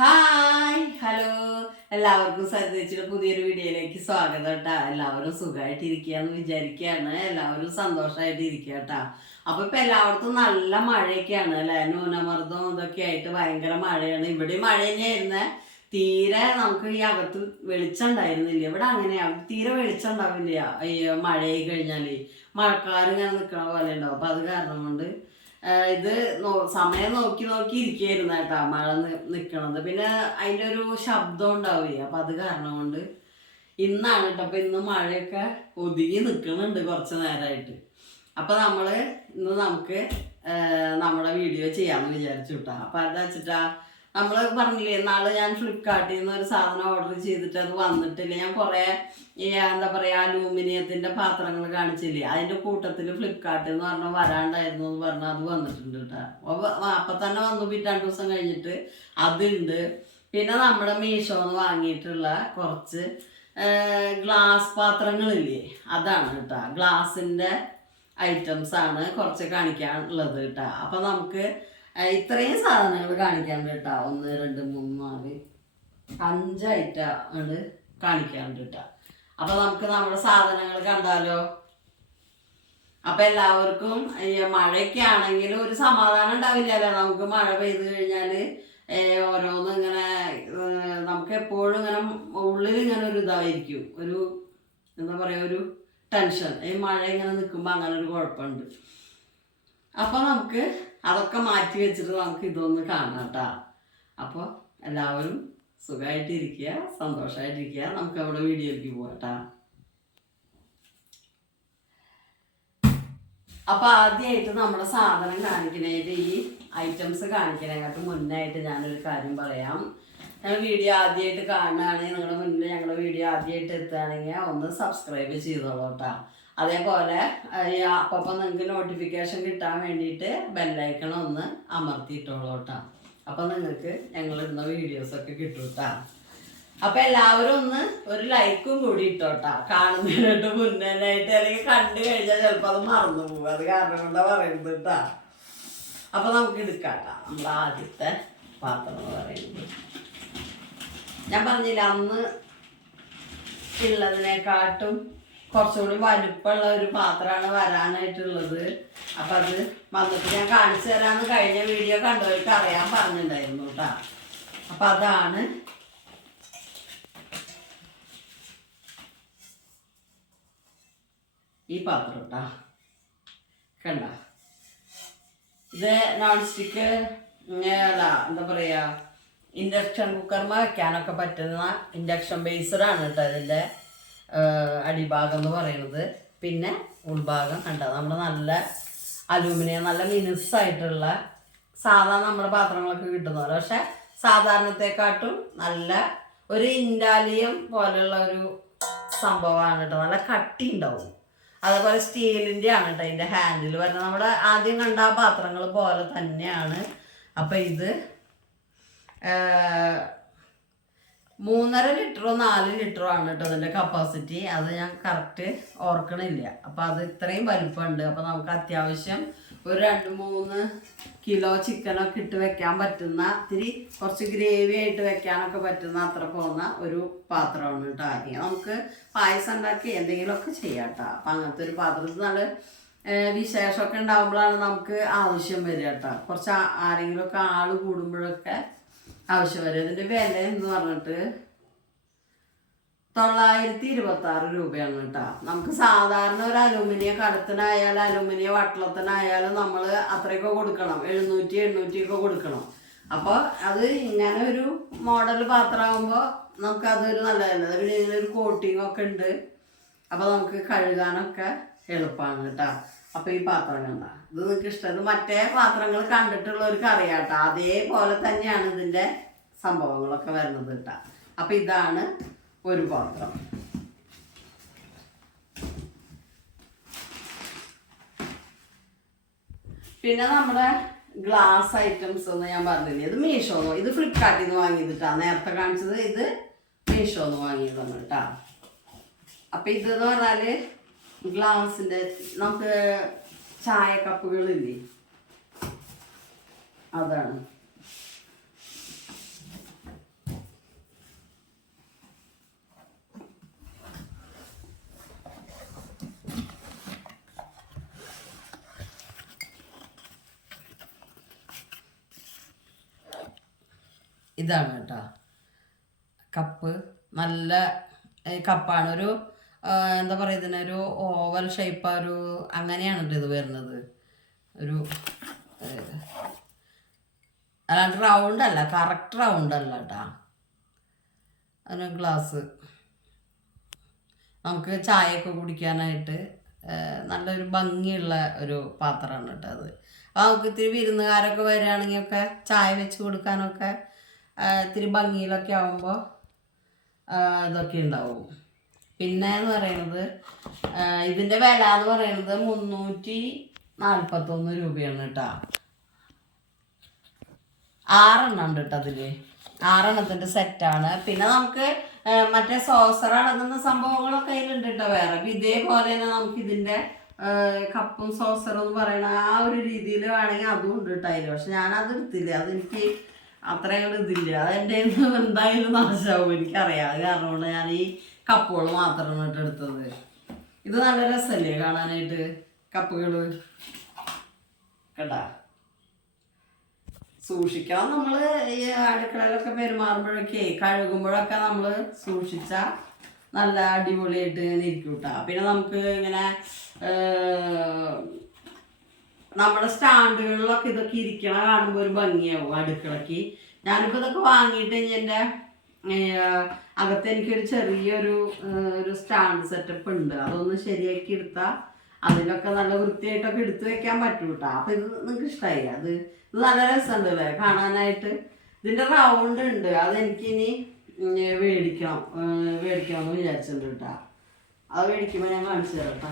Hi hello എല്ലാവർക്കും സരിതച്ചിയുടെ പുതിയൊരു വീഡിയോയിലേക്ക് സ്വാഗതം കേട്ടാ. എല്ലാവരും സുഖമായിട്ട് ഇരിക്കുകയെന്ന് വിചാരിക്കുകയാണ്. എല്ലാവരും സന്തോഷമായിട്ട് ഇരിക്കുക കേട്ടാ അപ്പൊ ഇപ്പൊ എല്ലായിടത്തും നല്ല മഴയൊക്കെയാണ് അല്ലേ? ന്യൂനമർദ്ദം ഇതൊക്കെ ആയിട്ട് ഭയങ്കര മഴയാണ്. ഇവിടെ മഴ തന്നെയായിരുന്നേ. തീരെ നമുക്ക് ഈ അകത്ത് വെളിച്ചം ഉണ്ടായിരുന്നില്ല. ഇവിടെ അങ്ങനെയാ. തീരെ വെളിച്ചം ഉണ്ടാവില്ല. ഈ മഴയായി കഴിഞ്ഞാൽ. മഴക്കാർ ഇങ്ങനെ നിൽക്കണ പോലെ ഉണ്ടാവും. അപ്പൊ അത് കാരണം കൊണ്ട് ഇത് സമയം നോക്കി നോക്കി ഇരിക്കുകയായിരുന്നു കേട്ടോ മഴ നിൽക്കണത് പിന്നെ അതിന്റെ ഒരു ശബ്ദം ഉണ്ടാവില്ല അപ്പൊ അത് കാരണം കൊണ്ട് ഇന്നാണ് കേട്ടോ അപ്പൊ ഇന്ന് മഴയൊക്കെ ഒതുങ്ങി നിൽക്കുന്നുണ്ട് കുറച്ച് നേരമായിട്ട് അപ്പൊ നമ്മൾ ഇന്ന് നമുക്ക് നമ്മുടെ വീഡിയോ ചെയ്യാമെന്ന് വിചാരിച്ചു കേട്ടോ അപ്പൊ എന്താ വെച്ചിട്ടാ നമ്മൾ പറഞ്ഞില്ലേ നാളെ ഞാൻ ഫ്ലിപ്കാർട്ടിൽ നിന്ന് ഒരു സാധനം ഓർഡർ ചെയ്തിട്ട് അത് വന്നിട്ടില്ല. ഞാൻ കുറേ എന്താ പറയാ അലൂമിനിയത്തിന്റെ പാത്രങ്ങൾ കാണിച്ചില്ലേ? അതിന്റെ കൂട്ടത്തിൽ ഫ്ലിപ്കാർട്ടിൽ നിന്ന് പറഞ്ഞാൽ വരാണ്ടായിരുന്നു എന്ന് പറഞ്ഞാൽ അത് വന്നിട്ടുണ്ട് കേട്ടോ അപ്പൊ തന്നെ വന്നു. പിന്നെ ദിവസം കഴിഞ്ഞിട്ട് അതുണ്ട്. പിന്നെ നമ്മുടെ മീഷോ എന്ന് വാങ്ങിയിട്ടുള്ള കുറച്ച് ഗ്ലാസ് പാത്രങ്ങളില്ലേ? അതാണ് കേട്ടോ ഗ്ലാസിന്റെ ഐറ്റംസ് ആണ് കുറച്ച് കാണിക്കാനുള്ളത് കേട്ടോ അപ്പൊ നമുക്ക് ഇത്രയും സാധനങ്ങൾ കാണിക്കാണ്ട് കേട്ടോ ഒന്ന് രണ്ട് മൂന്ന് നാല് അഞ്ച് ഐറ്റം ആണ് കാണിക്കാണ്ട് കേട്ടോ അപ്പൊ നമുക്ക് നമ്മുടെ സാധനങ്ങൾ കണ്ടാലോ? അപ്പൊ എല്ലാവർക്കും മഴയൊക്കെ ആണെങ്കിലും ഒരു സമാധാനം ഉണ്ടാവില്ലല്ലോ. നമുക്ക് മഴ പെയ്തു കഴിഞ്ഞാൽ ഓരോന്ന് ഇങ്ങനെ നമുക്ക് എപ്പോഴും ഇങ്ങനെ ഉള്ളിൽ ഇങ്ങനെ ഒരു ഇതായിരിക്കും. ഒരു എന്താ പറയാ ഒരു ടെൻഷൻ. ഈ മഴ ഇങ്ങനെ നിൽക്കുമ്പോൾ അങ്ങനെ ഒരു കുഴപ്പമുണ്ട്. അപ്പൊ നമുക്ക് അതൊക്കെ മാറ്റി വെച്ചിട്ട് നമുക്ക് ഇതൊന്ന് കാണാം കേട്ടാ അപ്പോൾ എല്ലാവരും സുഖമായിട്ടിരിക്കുക സന്തോഷമായിട്ടിരിക്കുക നമുക്ക് അവിടെ വീഡിയോയ്ക്ക് പോകട്ടാ അപ്പൊ ആദ്യമായിട്ട് നമ്മുടെ സാധനം കാണിക്കണേത് ഈ ഐറ്റംസ് കാണിക്കണേക്കാട്ട് മുന്നായിട്ട് ഞാനൊരു കാര്യം പറയാം. ഞങ്ങൾ വീഡിയോ ആദ്യമായിട്ട് കാണുകയാണെങ്കിൽ നിങ്ങളുടെ മുന്നിൽ ഞങ്ങളുടെ വീഡിയോ ആദ്യമായിട്ട് എത്തുകയാണെങ്കിൽ ഒന്ന് സബ്സ്ക്രൈബ് ചെയ്തോളൂ കേട്ടോ അതേപോലെ അപ്പം നിങ്ങൾക്ക് നോട്ടിഫിക്കേഷൻ കിട്ടാൻ വേണ്ടിയിട്ട് ബെല്ലൈക്കൺ ഒന്ന് അമർത്തിയിട്ടോളൂ കേട്ടോ അപ്പം നിങ്ങൾക്ക് ഞങ്ങളിടുന്ന വീഡിയോസൊക്കെ കിട്ടും കേട്ടോ അപ്പം എല്ലാവരും ഒന്ന് ഒരു ലൈക്കും കൂടി ഇട്ടോട്ടാ കാണുന്നതിനോട്ട് മുന്നേനായിട്ട് അല്ലെങ്കിൽ കണ്ടു കഴിഞ്ഞാൽ ചിലപ്പോൾ അത് മറന്നു പോകും. അത് കാരണം കൊണ്ടാ പറയുന്നത് കേട്ടാ അപ്പൊ നമുക്ക് എടുക്കാട്ടാ. നമ്മുടെ ആദ്യത്തെ പാത്രം എന്ന് പറയുന്നത്. ഞാൻ പറഞ്ഞില്ല അന്ന് ഉള്ളതിനെക്കാട്ടും കുറച്ചുകൂടി വലുപ്പമുള്ള ഒരു പാത്രമാണ് വരാനായിട്ടുള്ളത്. അപ്പം അത് വന്നിട്ട് ഞാൻ കാണിച്ചു തരാമെന്ന് കഴിഞ്ഞ വീഡിയോ കണ്ടവർക്ക് അറിയാൻ പറഞ്ഞിട്ടുണ്ടായിരുന്നു കേട്ടോ. അപ്പം അതാണ് ഈ പാത്രം കേട്ടോ. കണ്ട? ഇത് നോൺ സ്റ്റിക്ക് അല്ല എന്താ പറയുക ഇൻഡക്ഷൻ കുക്കർമ വയ്ക്കാനൊക്കെ പറ്റുന്ന ഇൻഡക്ഷൻ ബേസ്ഡാണ് കേട്ടോ ഇതിന്റെ അടിഭാഗം എന്ന് പറയുന്നത് പിന്നെ ഉൾഭാഗം കണ്ട നമ്മൾ നല്ല അലൂമിനിയം നല്ല മിനുസായിട്ടുള്ള സാധാ നമ്മുടെ പാത്രങ്ങളൊക്കെ കിട്ടുന്ന പോലെ. പക്ഷെ സാധാരണത്തെക്കാട്ടും നല്ല ഒരു ഇൻഡാലിയം പോലെയുള്ള ഒരു സംഭവമാണ് കേട്ടോ. നല്ല കട്ടി ഉണ്ടാവും. അതേപോലെ സ്റ്റീലിന്റെ ആണ് കേട്ടോ അതിന്റെ ഹാൻഡിൽ വരുന്നത്. നമ്മുടെ ആദ്യം കണ്ട പാത്രങ്ങൾ പോലെ തന്നെയാണ്. അപ്പം ഇത് മൂന്നര ലിറ്ററോ നാല് ലിറ്ററോ ആണ് കേട്ടോ അതിന്റെ കപ്പാസിറ്റി അത് ഞാൻ കറക്റ്റ് ഓർക്കണില്ല. അപ്പം അത് ഇത്രയും വലിപ്പമുണ്ട്. അപ്പം നമുക്ക് അത്യാവശ്യം ഒരു രണ്ട് മൂന്ന് കിലോ ചിക്കനൊക്കെ ഇട്ട് വെക്കാൻ പറ്റുന്ന ഇത്തിരി കുറച്ച് ഗ്രേവി ആയിട്ട് വെക്കാനൊക്കെ പറ്റുന്ന അത്ര പോകുന്ന ഒരു പാത്രമാണ് കേട്ടോ ആദ്യം നമുക്ക് പായസം ഉണ്ടാക്കി എന്തെങ്കിലുമൊക്കെ ചെയ്യാം കേട്ടോ. അപ്പം അങ്ങനത്തെ ഒരു പാത്രത്തിൽ നല്ല വിശേഷമൊക്കെ ഉണ്ടാകുമ്പോഴാണ് നമുക്ക് ആവശ്യം വരിക കേട്ടോ. കുറച്ച് ആരെങ്കിലുമൊക്കെ ആൾ കൂടുമ്പോഴൊക്കെ ആവശ്യം വരും ഇതിന്റെ വില എന്ന് പറഞ്ഞിട്ട് തൊള്ളായിരത്തി ഇരുപത്തി ആറ് രൂപയാണ് കേട്ടോ. നമുക്ക് സാധാരണ ഒരു അലൂമിനിയം കടത്തിനായാലും അലൂമിനിയം വട്ടളത്തിനായാലും നമ്മൾ അത്രയൊക്കെ കൊടുക്കണം. എഴുന്നൂറ്റി എണ്ണൂറ്റി ഒക്കെ കൊടുക്കണം. അപ്പോൾ അത് ഇങ്ങനെ ഒരു മോഡൽ പാത്രമാകുമ്പോൾ നമുക്ക് അതൊരു നല്ലതല്ല പിന്നെ ഇതിനൊരു കോട്ടിങ് ഒക്കെ ഉണ്ട്. അപ്പോൾ നമുക്ക് കഴുകാനൊക്കെ എളുപ്പമാണ് കേട്ടോ. അപ്പോൾ ഈ പാത്രം കണ്ട? ഇത് നിങ്ങൾക്ക് ഇഷ്ടം. ഇത് മറ്റേ പാത്രങ്ങൾ കണ്ടിട്ടുള്ളവർക്ക് അറിയാം അതേപോലെ തന്നെയാണ് ഇതിന്റെ സംഭവങ്ങളൊക്കെ വരുന്നത് കേട്ടോ. അപ്പോൾ ഇതാണ് ഒരു പാത്രം. പിന്നെ നമ്മുടെ ഗ്ലാസ് ഐറ്റംസ് എന്ന് ഞാൻ പറഞ്ഞില്ലേ? ഇത് മീഷോന്ന് ഇത് ഫ്ലിപ്കാർട്ടിൽ നിന്ന് വാങ്ങിയതിട്ടാ. നേരത്തെ കാണിച്ചത് ഇത് മീഷോന്ന് വാങ്ങിയതാണ് കേട്ടാ. അപ്പൊ ഇതെന്ന് പറഞ്ഞാൽ ഗ്ലാസിന്റെ നമുക്ക് ചായ അതാണ്. ഇതാണ് കേട്ടോ. കപ്പ്. നല്ല കപ്പാണ്. ഒരു എന്താ പറയുക ഇതിനൊരു ഓവൽ ഷേപ്പ് ഒരു അങ്ങനെയാണ് ഇത് വരുന്നത്. ഒരു അല്ലാണ്ട് റൗണ്ട് അല്ല കറക്റ്റ് റൗണ്ട് അല്ല കേട്ടാ അതിന് ഗ്ലാസ് നമുക്ക് ചായയൊക്കെ കുടിക്കാനായിട്ട് നല്ലൊരു ഭംഗിയുള്ള ഒരു പാത്രമാണ് കേട്ടോ അത്. നമുക്ക് ഇത്തിരി വിരുന്നുകാരൊക്കെ വരികയാണെങ്കിൽ ഒക്കെ ചായ വെച്ച് കൊടുക്കാനൊക്കെ ആ, ഇത്തിരി ഭംഗിയിലൊക്കെ ആവുമ്പോൾ ഇതൊക്കെ ഉണ്ടാവും. പിന്നെ എന്ന് പറയുന്നത് ഇതിന്റെ വില എന്ന് പറയുന്നത് മുന്നൂറ്റി നാൽപ്പത്തൊന്ന് രൂപയാണ് കേട്ടോ ആറെണ്ണം ഉണ്ട് കേട്ടോ അതിൽ ആറെണ്ണത്തിന്റെ സെറ്റാണ് പിന്നെ നമുക്ക് മറ്റേ സോസർ അടങ്ങുന്ന സംഭവങ്ങളൊക്കെ അതിലുണ്ട് കേട്ടോ വേറെ. അപ്പം ഇതേപോലെ തന്നെ നമുക്ക് ഇതിന്റെ കപ്പും സോസറും എന്ന് പറയുന്ന ആ ഒരു രീതിയിൽ വേണമെങ്കിൽ അതും ഉണ്ട് കേട്ടോ അതിൽ പക്ഷെ ഞാനത് എടുത്തില്ല. അതെനിക്ക് അത്രയും കൂടെ ഇതില്ല. അതെന്റെ എന്തായാലും നാശമാവും എനിക്കറിയാം. അത് കാരണം കൊണ്ട് ഞാൻ ഈ കപ്പുകൾ മാത്രമാണ് കേട്ടോ എടുത്തത്. ഇത് നല്ല രസമല്ലേ കാണാനായിട്ട് കപ്പുകൾ കേട്ടാ സൂക്ഷിക്കണം നമ്മൾ ഈ അടുക്കളയിലൊക്കെ പെരുമാറുമ്പോഴൊക്കെ കഴുകുമ്പോഴൊക്കെ നമ്മൾ സൂക്ഷിച്ച നല്ല അടിപൊളിയായിട്ട് ഇരിക്കും കേട്ടോ പിന്നെ നമുക്ക് ഇങ്ങനെ നമ്മുടെ സ്റ്റാൻഡുകളിലൊക്കെ ഇതൊക്കെ ഇരിക്കണ കാണുമ്പോൾ ഒരു ഭംഗിയാവും അടുക്കളക്ക്. ഞാനിപ്പോൾ ഇതൊക്കെ വാങ്ങിയിട്ട് എന്റെ അകത്ത് എനിക്കൊരു ചെറിയൊരു ഒരു സ്റ്റാൻഡ് സെറ്റപ്പ് ഉണ്ട്. അതൊന്ന് ശരിയാക്കി എടുത്താൽ അതിലൊക്കെ നല്ല വൃത്തിയായിട്ടൊക്കെ എടുത്തു വെക്കാൻ പറ്റും കേട്ടോ അപ്പം ഇത് നിങ്ങൾക്ക് ഇഷ്ടമായി അത് ഇത് നല്ല രസമുണ്ട് അല്ലേ കാണാനായിട്ട്. ഇതിന്റെ റൗണ്ട് ഉണ്ട്. അതെനിക്കിനി മേടിക്കാം. എന്ന് വിചാരിച്ചിട്ടുണ്ട് കേട്ടോ. അത് മേടിക്കുമ്പോൾ ഞാൻ കാണിച്ചു തരാം കേട്ടോ.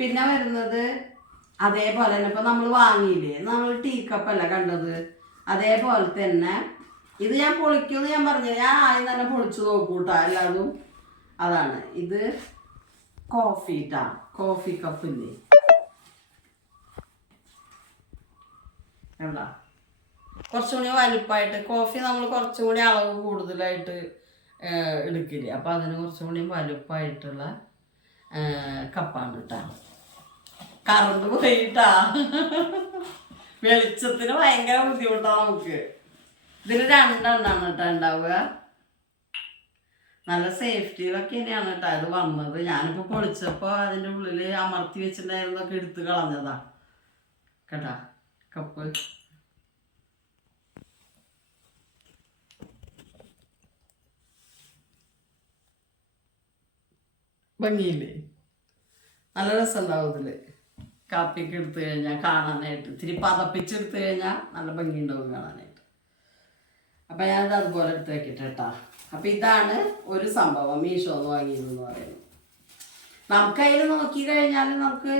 പിന്നെ വരുന്നത് അതേപോലെ തന്നെ ഇപ്പൊ നമ്മൾ വാങ്ങിയില്ലേ? നമ്മൾ ടീ കപ്പല്ല കണ്ടത്? അതേപോലെ തന്നെ ഇത് ഞാൻ പൊളിക്കുമെന്ന് ഞാൻ പറഞ്ഞു. ഞാൻ ആദ്യം തന്നെ പൊളിച്ചു നോക്കൂട്ടാ എല്ലാതും. അതാണ്. ഇത് കോഫി ടാ കോഫി കപ്പില്ലേ കണ്ടാ? കുറച്ചുകൂടി വലിപ്പമായിട്ട് കോഫി നമ്മൾ കുറച്ചുകൂടി അളവ് കൂടുതലായിട്ട് എടുക്കില്ലേ? അപ്പം അതിന് കുറച്ചും കൂടി വലുപ്പമായിട്ടുള്ള കപ്പാണ് കേട്ടോ കറണ്ട് പോയിട്ടാ. വെളിച്ചത്തിന് ഭയങ്കര ബുദ്ധിമുട്ടാണ് നമുക്ക്. ഇതിൽ രണ്ടെണ്ണാണ് കേട്ടോ ഉണ്ടാവുക. നല്ല സേഫ്റ്റിയിലൊക്കെ തന്നെയാണ് കേട്ടോ അത് വന്നത്. ഞാനിപ്പോൾ പൊളിച്ചപ്പോൾ അതിന്റെ ഉള്ളിൽ അമർത്തി വെച്ചിട്ടുണ്ടായിരുന്നൊക്കെ എടുത്ത് കളഞ്ഞതാ. കേട്ടാ? കപ്പ്. ഭംഗിയില്ലേ? നല്ല രസമുണ്ടാവും ഇതിൽ കാപ്പിയൊക്കെ എടുത്തു കഴിഞ്ഞാൽ കാണാനായിട്ട്. ഇത്തിരി പതപ്പിച്ചെടുത്ത് കഴിഞ്ഞാൽ നല്ല ഭംഗി ഉണ്ടാവും കാണാനായിട്ട്. അപ്പം ഞാനത് അതുപോലെ എടുത്ത് വെക്കട്ടെ കേട്ടാ. അപ്പം ഇതാണ് ഒരു സംഭവം മീഷോ എന്ന് വാങ്ങിയതെന്ന് പറയുന്നത്. നമുക്ക് അതിൽ നോക്കി കഴിഞ്ഞാൽ നമുക്ക്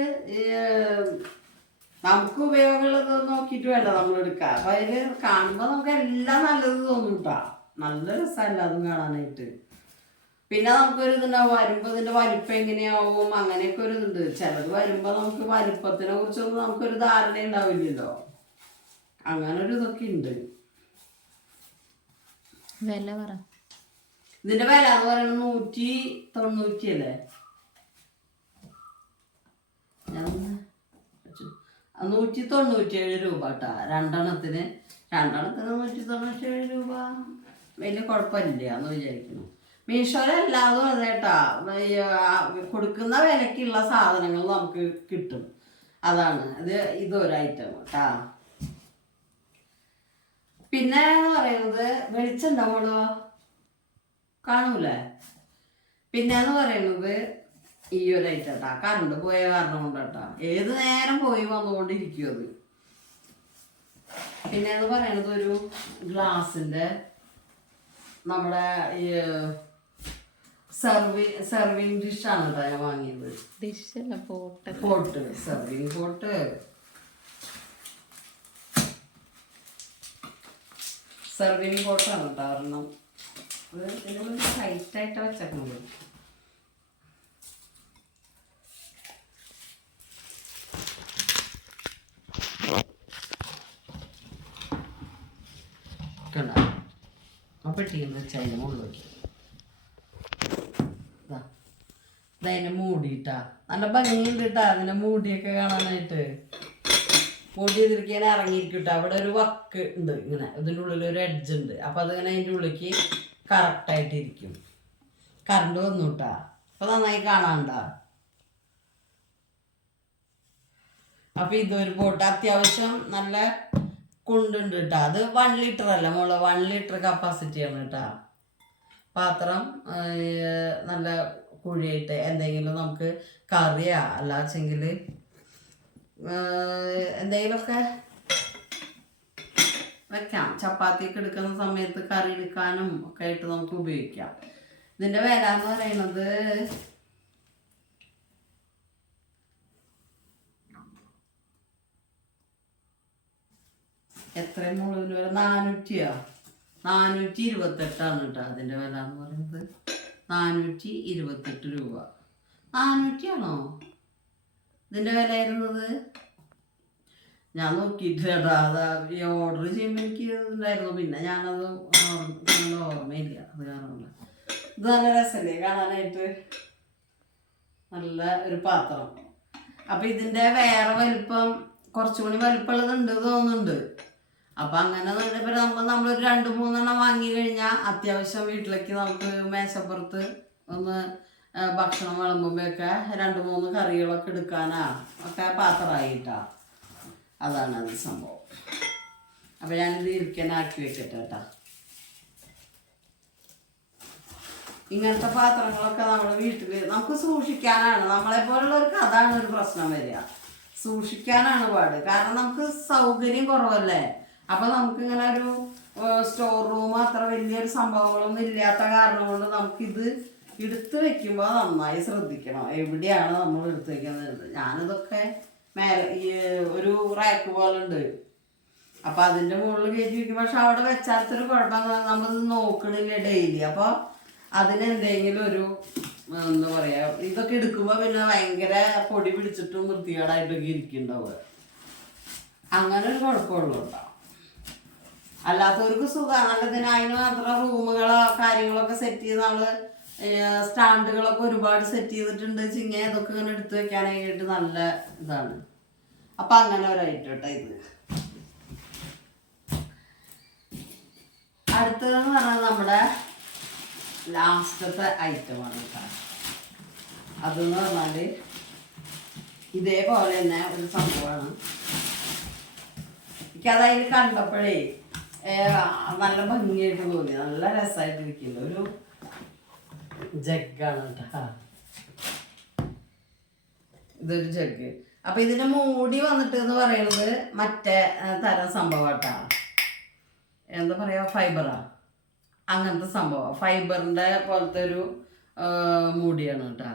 നമുക്ക് ഉപയോഗമുള്ളത് നോക്കിയിട്ട് വേണ്ട നമ്മൾ എടുക്കുക അപ്പം അതിൽ കാണുമ്പോൾ നമുക്ക് എല്ലാം നല്ലത് തോന്നും കേട്ടോ. നല്ല രസമല്ല അതും കാണാനായിട്ട്. പിന്നെ നമുക്കൊരു ഇതുണ്ടാവും വരുമ്പോൾ ഇതിന്റെ വലിപ്പം എങ്ങനെയാവും? അങ്ങനെയൊക്കെ ഒരു ഇതുണ്ട് ചിലത് വരുമ്പോൾ നമുക്ക് വലിപ്പത്തിനെ കുറിച്ചൊന്നും നമുക്കൊരു ധാരണ ഉണ്ടാവില്ലല്ലോ. അങ്ങനെ ഒരു ഇതൊക്കെ ഉണ്ട് വില പറ. ഇതിന്റെ വില എന്ന് പറയുന്നത് നൂറ്റി തൊണ്ണൂറ്റി അല്ലേ? നൂറ്റി തൊണ്ണൂറ്റി ഏഴ് നൂറ്റി തൊണ്ണൂറ്റിയേഴ് രൂപ കേട്ടാ. രണ്ടെണ്ണത്തിന് രണ്ടെണ്ണത്തിന് നൂറ്റി തൊണ്ണൂറ്റിയേഴ് രൂപ. വലിയ കുഴപ്പമില്ല എന്ന് വിചാരിക്കുന്നു. മീഷോയിലല്ലാതും അതേട്ടാ കൊടുക്കുന്ന വിലക്കുള്ള സാധനങ്ങൾ നമുക്ക് കിട്ടും. അതാണ്. ഇത് ഇതൊരു ഐറ്റം കേട്ടാ പിന്നെ എന്ന് പറയുന്നത് വെളിച്ചുണ്ടാവുള്ളൂ കാണൂലേ? പിന്നെ എന്ന് പറയുന്നത് ഈ ഒരു ഐറ്റം കേട്ടാ കറണ്ട് പോയ കാരണം കൊണ്ടാട്ടാ. ഏത് നേരം പോയി വന്നുകൊണ്ടിരിക്കും അത്? പിന്നെ എന്ന് പറയുന്നത് ഒരു ഗ്ലാസിന്റെ നമ്മുടെ ഈ സർവി സർവിങ് ഡിഷാണ് കേട്ടോ ഞാൻ വാങ്ങിയത്. ഡിഷല്ല pot pot serving pot serving പോട്ടാണ് കേട്ടോ കാരണം അത് ഇതിനൊന്ന് ടൈറ്റായിട്ട് വെച്ചേക്കുന്നത് കണ്ട ടീം വെച്ച് മുകളിൽ വയ്ക്കും ഇതാ ഇതതിനെ മൂടിയിട്ടാ. നല്ല ഭംഗിയുണ്ട് കേട്ടാ അതിനെ മൂടിയൊക്കെ കാണാനായിട്ട്. മൂടി ചെയ്തിരിക്കാൻ ഇറങ്ങിയിരിക്കട്ടെ. അവിടെ ഒരു വക്ക് ഉണ്ട് ഇങ്ങനെ. ഇതിന്റെ ഉള്ളിൽ ഒരു എഡ്ജ് ഉണ്ട്. അപ്പം അതിങ്ങനെ അതിന്റെ ഉള്ളിലേക്ക് കറക്റ്റായിട്ട് ഇരിക്കും. കറണ്ട് വന്നു കേട്ടാ അപ്പം നന്നായി കാണാണ്ടാ. അപ്പം ഇതൊരു ബോട്ട് അത്യാവശ്യം നല്ല കുണ്ടുണ്ട് കേട്ടോ അത് വൺ ലിറ്റർ അല്ല മോൾ. വൺ ലിറ്റർ കപ്പാസിറ്റി ആണ് കേട്ടോ പാത്രം നല്ല കുഴിയായിട്ട് എന്തെങ്കിലും നമുക്ക് കറിയാ അല്ലാച്ചെങ്കിൽ എന്തെങ്കിലുമൊക്കെ വെക്കാം. ചപ്പാത്തിയൊക്കെ എടുക്കുന്ന സമയത്ത് കറി എടുക്കാനും ഒക്കെ ആയിട്ട് നമുക്ക് ഉപയോഗിക്കാം. ഇതിന്റെ വില എന്ന് പറയുന്നത് എത്രയും മുഴുവൻ വില നാനൂറ്റിയോ? നാനൂറ്റി ഇരുപത്തെട്ടാണ് കേട്ടോ അതിന്റെ വില എന്ന് പറയുന്നത്. നാനൂറ്റി ഇരുപത്തെട്ട് രൂപ. നാനൂറ്റിയാണോ? ഇതിന്റെ വില ആയിരുന്നത് ഞാൻ നോക്കിയിട്ട് അതാ ഈ ഓർഡർ ചെയ്യുമ്പോൾ എനിക്ക് ഉണ്ടായിരുന്നു പിന്നെ ഞാനത് ഓർ- ഓർമ്മയില്ല. അത് കാരണം ഇത് നല്ല രസമല്ലേ കാണാനായിട്ട്? നല്ല ഒരു പാത്രം. അപ്പൊ ഇതിന്റെ വേറെ വലിപ്പം കുറച്ചുകൂടി വലിപ്പമുള്ളതുണ്ട് തോന്നുന്നുണ്ട്. അപ്പൊ അങ്ങനെ ഇപ്പൊ നമ്മൾ നമ്മളൊരു രണ്ട് മൂന്നെണ്ണം വാങ്ങി കഴിഞ്ഞാൽ അത്യാവശ്യം വീട്ടിലേക്ക് നമുക്ക് മേശപ്പുറത്ത് ഒന്ന് ഭക്ഷണം വിളമ്പുമ്പോഴൊക്കെ രണ്ട് മൂന്ന് കറികളൊക്കെ എടുക്കാനാ ഒക്കെ പാത്രമായിട്ടാ. അതാണ് അത് സംഭവം. അപ്പൊ ഞാനിത് ഇരിക്കാനാക്കി വെക്കട്ടെ കേട്ടാ. ഇങ്ങനത്തെ പാത്രങ്ങളൊക്കെ നമ്മൾ വീട്ടിൽ നമുക്ക് സൂക്ഷിക്കാനാണ്. നമ്മളെ പോലുള്ളവർക്ക് അതാണ് ഒരു പ്രശ്നം വരിക. സൂക്ഷിക്കാനാണ് പാട്. കാരണം നമുക്ക് സൗകര്യം കുറവല്ലേ? അപ്പൊ നമുക്ക് ഇങ്ങനെ ഒരു സ്റ്റോർ റൂം അത്ര വലിയൊരു സംഭവങ്ങളൊന്നും ഇല്ലാത്ത കാരണം കൊണ്ട് നമുക്കിത് എടുത്ത് വെക്കുമ്പോൾ നന്നായി ശ്രദ്ധിക്കണം. എവിടെയാണ് നമ്മൾ എടുത്ത് വെക്കുന്നത്? ഞാനിതൊക്കെ മേലെ ഈ ഒരു റാക്ക് പോലെ ഉണ്ട്. അപ്പൊ അതിന്റെ മുകളിൽ കയറ്റി വെക്കും. പക്ഷെ അവിടെ വെച്ചാലത്തൊരു കുഴപ്പം നമ്മൾ നോക്കണില്ല ഡെയിലി അപ്പൊ അതിനെന്തെങ്കിലും ഒരു എന്താ പറയാ ഇതൊക്കെ എടുക്കുമ്പോ പിന്നെ ഭയങ്കര പൊടി പിടിച്ചിട്ടും വൃത്തികേടായിട്ടൊക്കെ ഇരിക്കുന്നുണ്ടാവുക. അങ്ങനെ ഒരു കുഴപ്പമുള്ളൂ കേട്ടോ. അല്ലാത്തവർക്ക് സുഖമാണ് നല്ലതിന് അതിന് മാത്രം റൂമുകളോ കാര്യങ്ങളൊക്കെ സെറ്റ് ചെയ്ത് നമ്മൾ സ്റ്റാൻഡുകളൊക്കെ ഒരുപാട് സെറ്റ് ചെയ്തിട്ടുണ്ട്. ചിങ്ങ ഇതൊക്കെ ഇങ്ങനെ എടുത്തു വെക്കാനായിട്ട് നല്ല ഇതാണ്. അപ്പൊ അങ്ങനെ ഒരായിട്ട് കേട്ടോ ഇത്. അടുത്തതെന്ന് പറഞ്ഞാൽ നമ്മുടെ ലാസ്റ്റത്തെ ഐറ്റമാണ് കേട്ടോ. അതെന്ന് പറഞ്ഞാൽ ഇതേപോലെ തന്നെ ഒരു സംഭവമാണ്. എനിക്കത് അതിൽ കണ്ടപ്പോഴേ നല്ല ഭംഗിയായിട്ട് തോന്നി. നല്ല രസമായിട്ട് ഇരിക്കുന്നു ഒരു ജഗ്ഗാണ് ഇതൊരു ജഗ് അപ്പൊ ഇതിന് മൂടി വന്നിട്ട് എന്ന് പറയുന്നത് മറ്റേ തരം സംഭവട്ടാ എന്താ പറയാ? ഫൈബറാ. അങ്ങനത്തെ സംഭവം. ഫൈബറിന്റെ പോലത്തെ ഒരു മൂടിയാണ് കേട്ടോ.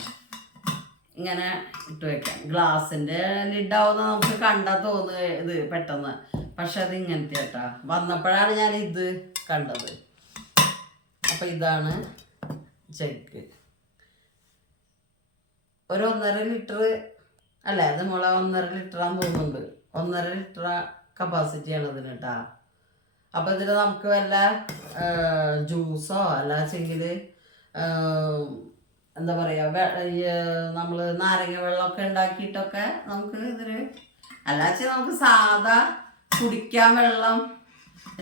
ഇങ്ങനെ ഇട്ട് വെക്കാം ഗ്ലാസിന്റെ ലിഡാവുന്ന നമുക്ക് കണ്ടാ തോന്നുക ഇത് പെട്ടെന്ന്. പക്ഷെ അത് ഇങ്ങനത്തെ കേട്ടാ വന്നപ്പോഴാണ് ഞാൻ ഇത് കണ്ടത്. അപ്പൊ ഇതാണ് ജഗ്. ഒരു ഒന്നര ലിറ്റർ അല്ലെ അത് മുള ഒന്നര ലിറ്ററാൻ പോകുന്നുണ്ട് ഒന്നര ലിറ്റർ കപ്പാസിറ്റിയാണ് ഇതിന് കേട്ടാ അപ്പൊ ഇതിൽ നമുക്ക് വല്ല ജ്യൂസോ അല്ലാച്ചെങ്കിൽ എന്താ പറയാ നമ്മൾ നാരങ്ങ വെള്ളമൊക്കെ ഉണ്ടാക്കിയിട്ടൊക്കെ നമുക്ക് ഇതിൽ അല്ലാച്ച നമുക്ക് സാധാ കുടിക്കാൻ വെള്ളം.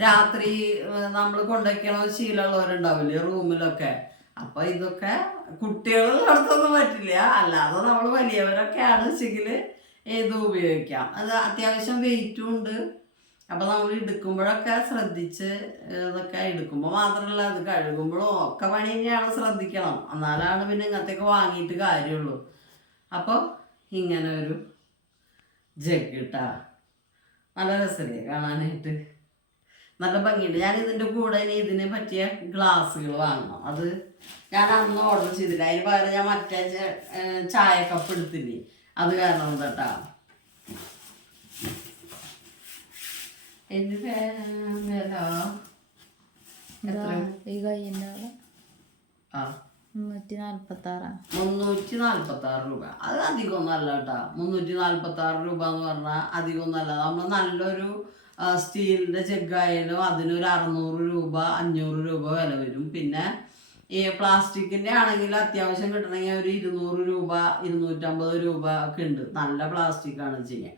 രാത്രി നമ്മൾ കൊണ്ടുവയ്ക്കണ ശീലമുള്ളവരുണ്ടാവില്ലേ റൂമിലൊക്കെ. അപ്പൊ ഇതൊക്കെ കുട്ടികളുള്ളിടത്തൊന്നും പറ്റില്ല. അല്ലാതെ നമ്മൾ വലിയവരൊക്കെ ആണ് വെച്ചെങ്കിൽ ഇത് ഉപയോഗിക്കാം. അത് അത്യാവശ്യം വെയിറ്റും ഉണ്ട്. അപ്പൊ നമ്മൾ എടുക്കുമ്പോഴൊക്കെ ശ്രദ്ധിച്ച് ഇതൊക്കെ എടുക്കുമ്പോൾ മാത്രമല്ല അത് കഴുകുമ്പോഴും ഒക്കെ പണി തന്നെയാണ് ശ്രദ്ധിക്കണം. എന്നാലാണ് പിന്നെ ഇങ്ങനത്തേക്ക് വാങ്ങിയിട്ട് കാര്യമുള്ളൂ. അപ്പോൾ ഇങ്ങനെ ഒരു ജഗ് ഇട്ടാ നല്ല രസമല്ലേ കാണാനായിട്ട്? നല്ല ഭംഗിയുണ്ട്. ഞാൻ ഇതിന്റെ കൂടെ ഇനി ഇതിനെ പറ്റിയ ഗ്ലാസ്സുകൾ വാങ്ങണം. അത് ഞാൻ അന്ന് ഓർഡർ ചെയ്തില്ല. അതിന് പകരം ഞാൻ മറ്റേ ചായ കപ്പ് എടുത്തില്ലേ? അത് കാരണം കേട്ടാ. എന്റെ ആ. മുന്നൂറ്റി നാൽപ്പത്തി ആറാണ് മുന്നൂറ്റി നാൽപ്പത്തി ആറ് രൂപ. അത് അധികമൊന്നല്ല കേട്ടോ. മുന്നൂറ്റി നാൽപ്പത്തി ആറ് രൂപ എന്ന് പറഞ്ഞാൽ അധികമൊന്നല്ല നമ്മൾ നല്ലൊരു സ്റ്റീലിന്റെ ചെഗ്ഗായാലും അതിനൊരു അറുന്നൂറ് രൂപ അഞ്ഞൂറ് രൂപ വില വരും. പിന്നെ ഈ പ്ലാസ്റ്റിക്കിന്റെ ആണെങ്കിൽ അത്യാവശ്യം കിട്ടണമെങ്കിൽ ഒരു ഇരുന്നൂറ് രൂപ ഇരുന്നൂറ്റമ്പത് രൂപ ഒക്കെ ഉണ്ട്. നല്ല പ്ലാസ്റ്റിക് ആണ് ചെയ്യാൻ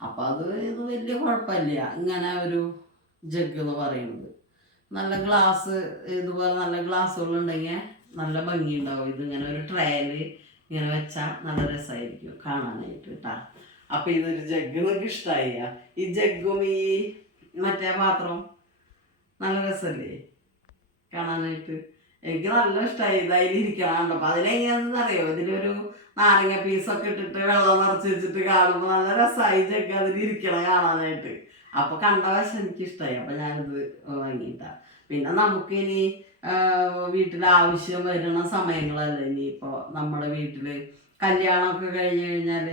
അപ്പം അത് ഇത് വലിയ കുഴപ്പമില്ല. ഇങ്ങനെ ഒരു ജഗ് എന്ന് പറയുന്നത്. നല്ല ഗ്ലാസ് ഇതുപോലെ നല്ല ഗ്ലാസ്സുകൾ ഉണ്ടെങ്കിൽ നല്ല ഭംഗിയുണ്ടാവും. ഇതിങ്ങനെ ഒരു ട്രയൽ ഇങ്ങനെ വെച്ചാൽ നല്ല രസമായിരിക്കും കാണാനായിട്ട് കേട്ടാ അപ്പം ഇതൊരു ജഗ് നിങ്ങൾക്ക് ഇഷ്ടമായി ഈ ജഗ്ഗും ഈ മറ്റേ പാത്രം നല്ല രസമല്ലേ കാണാനായിട്ട്. എനിക്ക് നല്ല ഇഷ്ടമായി ഇത് അതിലിരിക്കണം കണ്ടപ്പോൾ അതിലെങ്ങനെയാണെന്ന് അറിയോ? ഇതിലൊരു നാരങ്ങ പീസൊക്കെ ഇട്ടിട്ട് വെള്ളം നിറച്ച് വെച്ചിട്ട് കാണുമ്പോൾ നല്ല രസമായി ജഗ് അതിലിരിക്കണം കാണാനായിട്ട്. അപ്പൊ കണ്ട വശം എനിക്ക് ഇഷ്ടമായി അപ്പൊ ഞാനിത് വാങ്ങിയിട്ടാ. പിന്നെ നമുക്കിനി വീട്ടിൽ ആവശ്യം വരുന്ന സമയങ്ങളല്ലേ ഇനിയിപ്പോ നമ്മുടെ വീട്ടിൽ? കല്യാണമൊക്കെ കഴിഞ്ഞ് കഴിഞ്ഞാൽ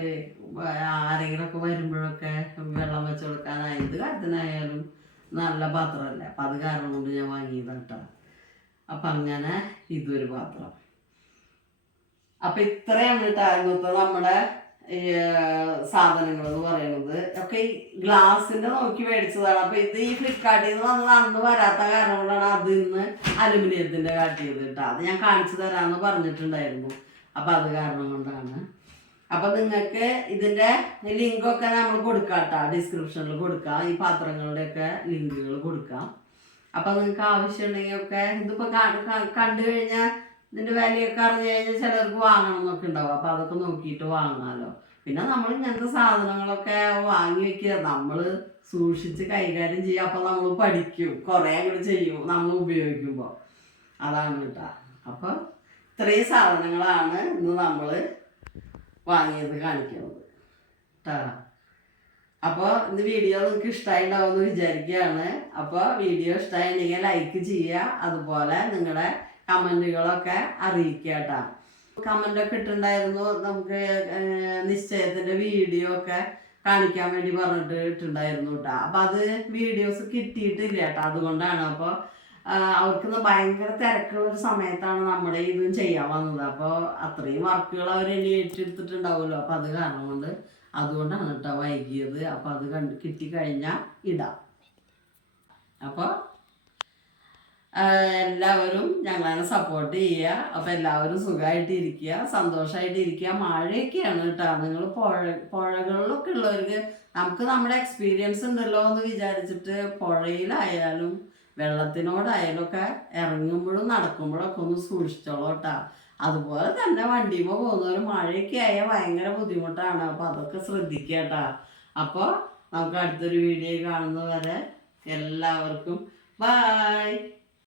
ആരെങ്കിലുമൊക്കെ വരുമ്പോഴൊക്കെ വെള്ളം വെച്ച് കൊടുക്കാൻ എന്ത് കാര്യത്തിനായാലും നല്ല പാത്രമല്ലേ അപ്പം അത് കാരണം കൊണ്ട് ഞാൻ വാങ്ങിയതാണ് കേട്ടോ അപ്പം അങ്ങനെ ഇതൊരു പാത്രം. അപ്പം ഇത്രയാണ് കേട്ടോ നമ്മുടെ സാധനങ്ങൾ എന്ന് പറയുന്നത്. ഒക്കെ ഈ ഗ്ലാസിന്റെ നോക്കി മേടിച്ചതാണ്. അപ്പൊ ഇത് ഈ ഫ്ലിപ്കാർട്ടിൽ നിന്ന് വന്നത് അന്ന് വരാത്ത കാരണം കൊണ്ടാണ് അത് ഇന്ന് അലുമിനിയത്തിന്റെ കാട്ടിയത് കേട്ടോ. അത് ഞാൻ കാണിച്ചു തരാമെന്ന് പറഞ്ഞിട്ടുണ്ടായിരുന്നു. അപ്പൊ അത് കാരണം കൊണ്ടാണ്. അപ്പൊ നിങ്ങൾക്ക് ഇതിന്റെ ലിങ്കൊക്കെ നമ്മൾ കൊടുക്കാം കേട്ടോ. ഡിസ്ക്രിപ്ഷനിൽ കൊടുക്കാം. ഈ പാത്രങ്ങളുടെയൊക്കെ ലിങ്കുകൾ കൊടുക്കാം. അപ്പൊ നിങ്ങൾക്ക് ആവശ്യമുണ്ടെങ്കിൽ ഒക്കെ ഇതിപ്പോ കണ്ടു കഴിഞ്ഞാൽ ഇതിന്റെ വിലയൊക്കെ അറിഞ്ഞു കഴിഞ്ഞാൽ ചിലർക്ക് വാങ്ങണം എന്നൊക്കെ ഉണ്ടാവും. അപ്പൊ അതൊക്കെ നോക്കിയിട്ട് വാങ്ങാമല്ലോ പിന്നെ നമ്മൾ ഇങ്ങനത്തെ സാധനങ്ങളൊക്കെ വാങ്ങി വെക്കുക. നമ്മൾ സൂക്ഷിച്ച് കൈകാര്യം ചെയ്യുക. അപ്പോൾ നമ്മൾ പഠിക്കും. കുറെ അങ്ങോട്ട് ചെയ്യും. നമ്മൾ ഉപയോഗിക്കുമ്പോൾ അതാണ് കേട്ടോ. അപ്പൊ ഇത്രയും സാധനങ്ങളാണ് ഇന്ന് നമ്മൾ വാങ്ങിയത് കാണിക്കുന്നത്. കേട്ടോ അപ്പോൾ ഇന്ന് വീഡിയോ നിങ്ങൾക്ക് ഇഷ്ടമായിട്ടുണ്ടാവുമെന്ന് വിചാരിക്കുകയാണ്. അപ്പോൾ വീഡിയോ ഇഷ്ടമായിട്ടുണ്ടെങ്കിൽ ലൈക്ക് ചെയ്യുക. അതുപോലെ നിങ്ങളുടെ കമന്റുകളൊക്കെ അറിയിക്കുക കേട്ടോ. കമന്റൊക്കെ ഇട്ടുണ്ടായിരുന്നു നമുക്ക് നിശ്ചയത്തിന്റെ വീഡിയോ ഒക്കെ കാണിക്കാൻ വേണ്ടി പറഞ്ഞിട്ട് ഇട്ടുണ്ടായിരുന്നു കേട്ടോ. അപ്പം അത് വീഡിയോസ് കിട്ടിയിട്ടില്ല കേട്ടോ. അതുകൊണ്ടാണ് അപ്പോൾ അവർക്ക് ഭയങ്കര തിരക്കുള്ള ഒരു സമയത്താണ് നമ്മുടെ ഇതും ചെയ്യാൻ വന്നത്. അപ്പോൾ അത്രയും വർക്കുകൾ അവർ ഇനി ഏറ്റെടുത്തിട്ടുണ്ടാവുമല്ലോ. അപ്പം അത് കാരണം കൊണ്ട് അതുകൊണ്ടാണ് കേട്ടോ വൈകിയത്. അപ്പോൾ അത് കണ്ട് കിട്ടിക്കഴിഞ്ഞാൽ ഇടാം. അപ്പോൾ എല്ലാവരും ഞങ്ങളെ സപ്പോർട്ട് ചെയ്യുക. അപ്പൊ എല്ലാവരും സുഖമായിട്ട് ഇരിക്കുക സന്തോഷമായിട്ട് ഇരിക്കുക മഴയൊക്കെയാണ് കേട്ടോ. നിങ്ങൾ പുഴ പുഴകളിലൊക്കെ ഉള്ളവർക്ക് നമുക്ക് നമ്മുടെ എക്സ്പീരിയൻസ് ഉണ്ടല്ലോ എന്ന് വിചാരിച്ചിട്ട് പുഴയിലായാലും വെള്ളത്തിനോടായാലും ഒക്കെ ഇറങ്ങുമ്പോഴും നടക്കുമ്പോഴൊക്കെ ഒന്ന് സൂക്ഷിച്ചോളൂ കേട്ടോ. അതുപോലെ തന്നെ വണ്ടിയുമ്പോൾ പോകുന്നവർ മഴയൊക്കെ ആയാൽ ഭയങ്കര ബുദ്ധിമുട്ടാണ്. അപ്പൊ അതൊക്കെ ശ്രദ്ധിക്കുക കേട്ടോ. അപ്പോൾ നമുക്ക് അടുത്തൊരു വീഡിയോ കാണുന്നത് വരെ എല്ലാവർക്കും ബായ്